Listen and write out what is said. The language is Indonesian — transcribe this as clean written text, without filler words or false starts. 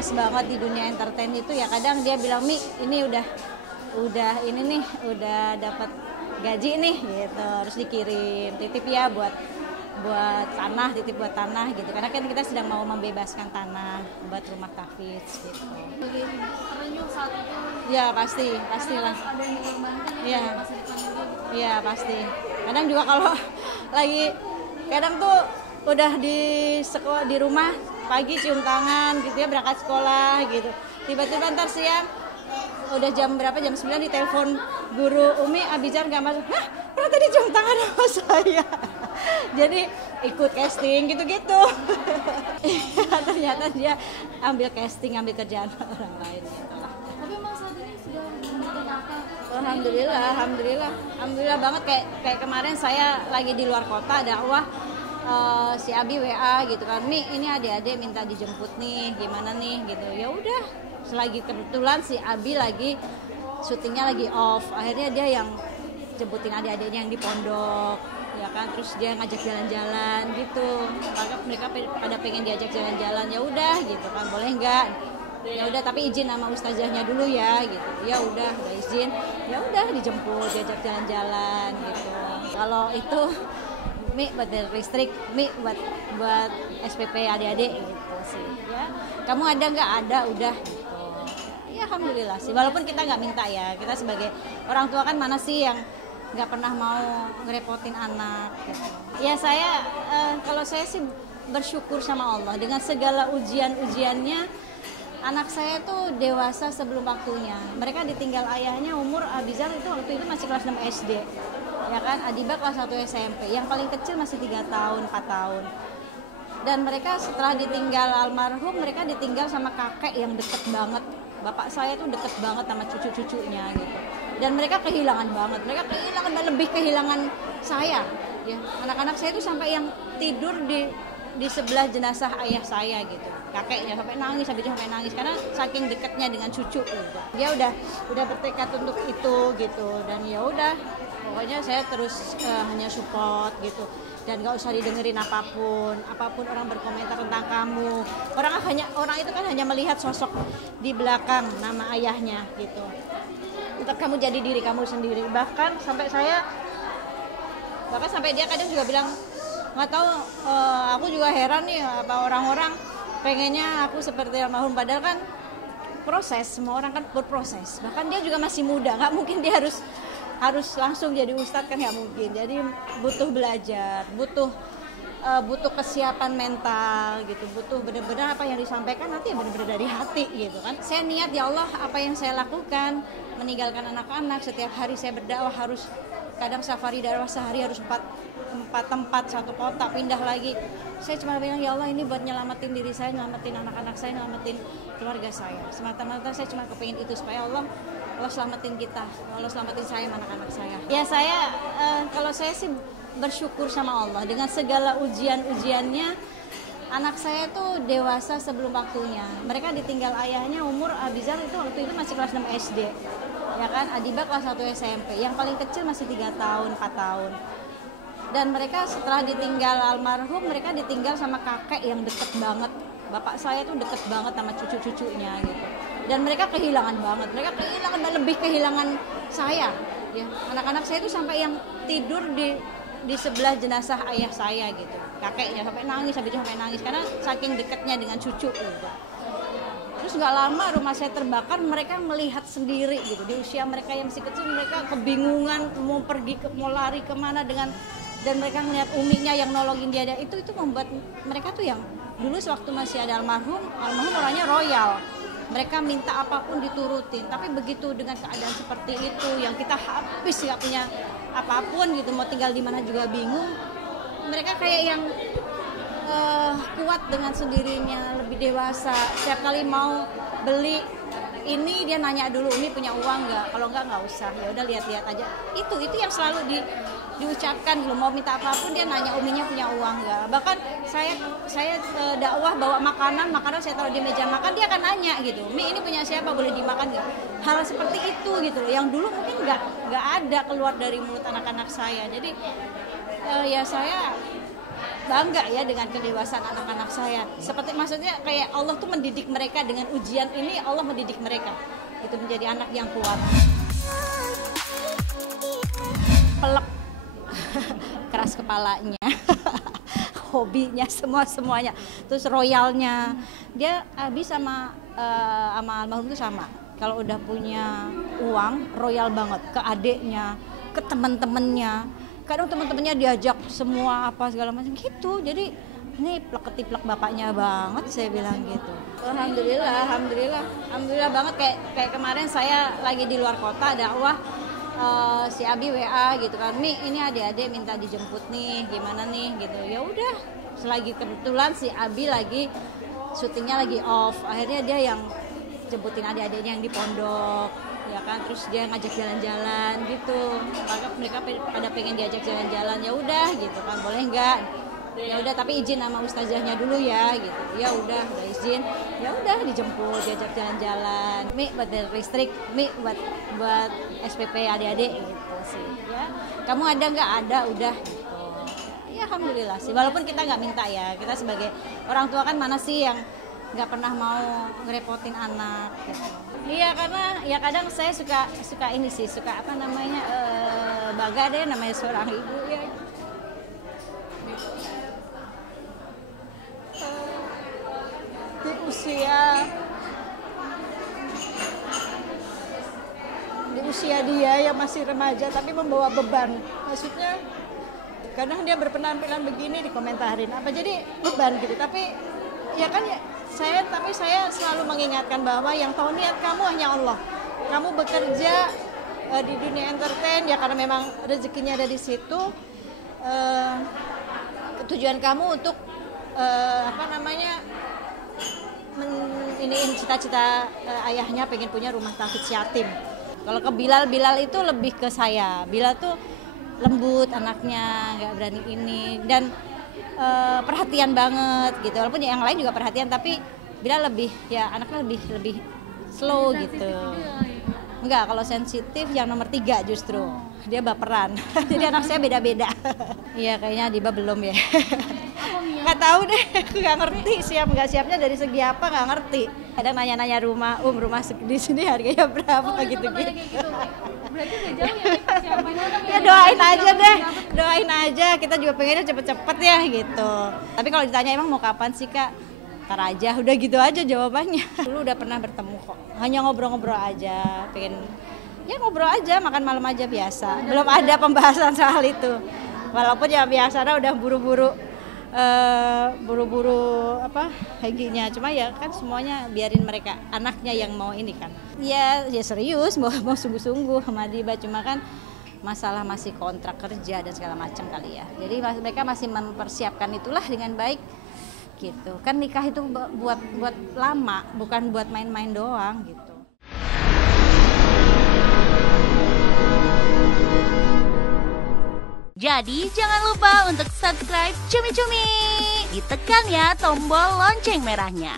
bebas banget di dunia entertain itu ya. Kadang dia bilang, Mi ini udah ini nih, udah dapat gaji nih gitu, harus dikirim titip ya buat tanah, titip buat tanah gitu, karena kan kita sedang mau membebaskan tanah buat rumah tahfidz gitu. Terenyuh saat itu Ya pastilah. ada yang bantu Iya. masih dipanggil gitu. Iya pasti. Kadang juga kalau lagi kadang tuh udah di sekolah di rumah pagi cium tangan gitu ya, berangkat sekolah gitu. Tiba-tiba ntar siang udah jam berapa, jam 9 ditelepon guru, Umi Abizar nggak masuk. Hah? Pernah tadi cium tangan sama saya. Jadi ikut casting gitu-gitu. Ternyata dia ambil casting, ambil kerjaan orang lain gitu lah. Tapi emang saat ini sudah kakak. Alhamdulillah banget. Kayak kemarin saya lagi di luar kota dakwah, si Abi WA gitu kan, Mi ini adik-adik minta dijemput nih, gimana nih gitu. Ya udah, selagi kebetulan si Abi lagi syutingnya lagi off, akhirnya dia yang jemputin adik-adiknya yang di pondok ya kan, terus dia ngajak jalan-jalan gitu. Maka mereka pada pengen diajak jalan-jalan, ya udah gitu kan, boleh nggak? Ya udah, tapi izin sama ustazahnya dulu ya gitu. Ya udah izin, ya udah dijemput, diajak jalan-jalan gitu. Kalau itu Mi buat listrik, Mi buat SPP adik-adik gitu sih ya. Kamu ada nggak? Ada, udah gitu. Ya alhamdulillah sih, walaupun kita nggak minta ya, kita sebagai orang tua kan mana sih yang nggak pernah mau ngerepotin anak gitu. Ya saya kalau saya sih bersyukur sama Allah dengan segala ujian-ujiannya. Anak saya tuh dewasa sebelum waktunya. Mereka ditinggal ayahnya umur Abizar itu waktu itu masih kelas 6 SD. Ya kan, Adiba kelas 1 SMP. Yang paling kecil masih 3 tahun, 4 tahun. Dan mereka setelah ditinggal almarhum, mereka ditinggal sama kakek yang deket banget. Bapak saya tuh deket banget sama cucu-cucunya gitu. Dan mereka kehilangan banget. Mereka kehilangan, lebih kehilangan saya. Ya, anak-anak saya tuh sampai yang tidur di sebelah jenazah ayah saya gitu, kakeknya sampai nangis karena saking dekatnya dengan cucu gitu. Dia udah bertekad untuk itu gitu, dan ya udah pokoknya saya terus hanya support gitu, dan gak usah didengerin apapun orang berkomentar tentang kamu. Orang itu kan hanya melihat sosok di belakang nama ayahnya gitu. Untuk kamu jadi diri kamu sendiri. Bahkan sampai dia kadang juga bilang, nggak tahu, aku juga heran nih apa orang-orang pengennya aku seperti almarhum, padahal kan proses, semua orang kan berproses. Bahkan dia juga masih muda, nggak mungkin dia harus langsung jadi ustadz, kan nggak mungkin. Jadi butuh belajar, butuh kesiapan mental gitu, butuh benar-benar apa yang disampaikan nanti benar-benar dari hati gitu kan. Saya niat, ya Allah, apa yang saya lakukan, meninggalkan anak-anak, setiap hari saya berdakwah, harus kadang safari dakwah sehari harus 4 tempat, 1 kota, pindah lagi. Saya cuma bilang, ya Allah, ini buat nyelamatin diri saya, nyelamatin anak-anak saya, nyelamatin keluarga saya. Semata-mata saya cuma kepingin itu, supaya Allah selamatin kita, Allah selamatin saya sama anak-anak saya. Ya saya, kalau saya sih bersyukur sama Allah dengan segala ujian-ujiannya. Anak saya tuh dewasa sebelum waktunya. Mereka ditinggal ayahnya umur Abizar itu waktu itu masih kelas 6 SD. Ya kan, Adiba kelas 1 SMP. Yang paling kecil masih 3 tahun, 4 tahun. Dan mereka setelah ditinggal almarhum, mereka ditinggal sama kakek yang deket banget. Bapak saya tuh deket banget sama cucu-cucunya gitu. Dan mereka kehilangan banget. Mereka lebih kehilangan saya. Ya, anak-anak saya tuh sampai yang tidur di sebelah jenazah ayah saya gitu, kakeknya sampai nangis karena saking dekatnya dengan cucu gitu. Terus nggak lama rumah saya terbakar, mereka melihat sendiri gitu, di usia mereka yang masih kecil, mereka kebingungan mau lari kemana dan mereka melihat uminya yang nolongin dia. Itu membuat mereka tuh yang dulu sewaktu masih ada almarhum orangnya royal, mereka minta apapun diturutin. Tapi begitu dengan keadaan seperti itu yang kita habis nggak punya apapun gitu, mau tinggal di mana juga bingung, mereka kayak yang kuat dengan sendirinya, lebih dewasa. Setiap kali mau beli ini dia nanya dulu, Umi punya uang nggak? Kalau nggak usah, ya udah lihat-lihat aja. Itu yang selalu diucapkan gitu. Mau minta apapun dia nanya uminya punya uang nggak. Bahkan saya dakwah bawa makanan saya taruh di meja makan, dia akan nanya gitu, Mi ini punya siapa, boleh dimakan nggak? Hal seperti itu gitu loh, yang dulu mungkin nggak ada keluar dari mulut anak-anak saya. Jadi ya saya bangga ya dengan kedewasaan anak-anak saya. Seperti maksudnya kayak Allah tuh mendidik mereka dengan ujian ini, Allah mendidik mereka itu menjadi anak yang kuat. Pelek, keras kepalanya, hobinya semuanya, terus royalnya. Dia Abi sama almarhum itu sama. Kalau udah punya uang, royal banget ke adiknya, ke teman-temannya. Kadang teman-temannya diajak semua apa segala macam gitu. Jadi ini plek-ketiplek bapaknya banget, saya bilang gitu. Alhamdulillah banget. Kayak kemarin saya lagi di luar kota dakwah, si Abi WA gitu kan, Mi ini adik-adik minta dijemput nih, gimana nih gitu. Ya udah, selagi kebetulan si Abi lagi syutingnya lagi off, akhirnya dia yang jemputin adik-adiknya yang di pondok, ya kan, terus dia ngajak jalan-jalan gitu. Maka mereka pada pengen diajak jalan-jalan, ya udah gitu kan, boleh nggak? Ya udah, tapi izin sama ustazahnya dulu ya gitu. Ya udah izin, ya udah dijemput, diajak jalan-jalan. Mi buat listrik, Mi buat SPP adik-adik gitu sih. Ya, kamu ada nggak? Ada, udah gitu. Ya alhamdulillah sih. Walaupun kita nggak minta ya, kita sebagai orang tua kan mana sih yang nggak pernah mau ngerepotin anak gitu. Iya, karena ya kadang saya suka ini sih, suka apa namanya, bangga deh namanya seorang ibu ya. Di usia dia yang masih remaja tapi membawa beban. Maksudnya kadang dia berpenampilan begini dikomentarin apa jadi beban gitu. Tapi ya kan ya, saya selalu mengingatkan bahwa yang tahu niat kamu hanya Allah. Kamu bekerja di dunia entertain ya karena memang rezekinya ada di situ. Tujuan kamu untuk iniin cita-cita ayahnya pengen punya rumah tahfidz yatim. Kalau ke Bilal itu lebih ke saya. Bilal tuh lembut anaknya, nggak berani ini dan perhatian banget gitu. Walaupun yang lain juga perhatian, tapi Bilal lebih ya anaknya lebih slow gitu. Enggak, kalau sensitif yang nomor 3 justru. Dia baperan. Jadi anak saya beda-beda. Iya, kayaknya Diba belum ya. Nggak tahu deh, nggak ngerti siap nggak siapnya dari segi apa, nggak ngerti. Kadang nanya-nanya rumah di sini harganya berapa gitu. Berarti udah jauh ya persiapannya. Ya doain aja. Kita juga pengennya cepet-cepet ya gitu. Tapi kalau ditanya emang mau kapan sih Kak? Ntar aja, udah gitu aja jawabannya. Dulu udah pernah bertemu kok, hanya ngobrol-ngobrol aja, pengen ya ngobrol aja, makan malam aja biasa. Belum ada pembahasan soal itu. Walaupun ya biasanya udah buru-buru apa haginya, cuma ya kan semuanya biarin mereka, anaknya yang mau ini kan. Ya serius mau sungguh-sungguh sama Diba, cuma kan masalah masih kontrak kerja dan segala macam kali ya. Jadi mereka masih mempersiapkan itulah dengan baik. Gitu. Kan nikah itu buat lama, bukan buat main-main doang gitu. Jadi jangan lupa untuk subscribe Cumi Cumi. Ditekan ya tombol lonceng merahnya.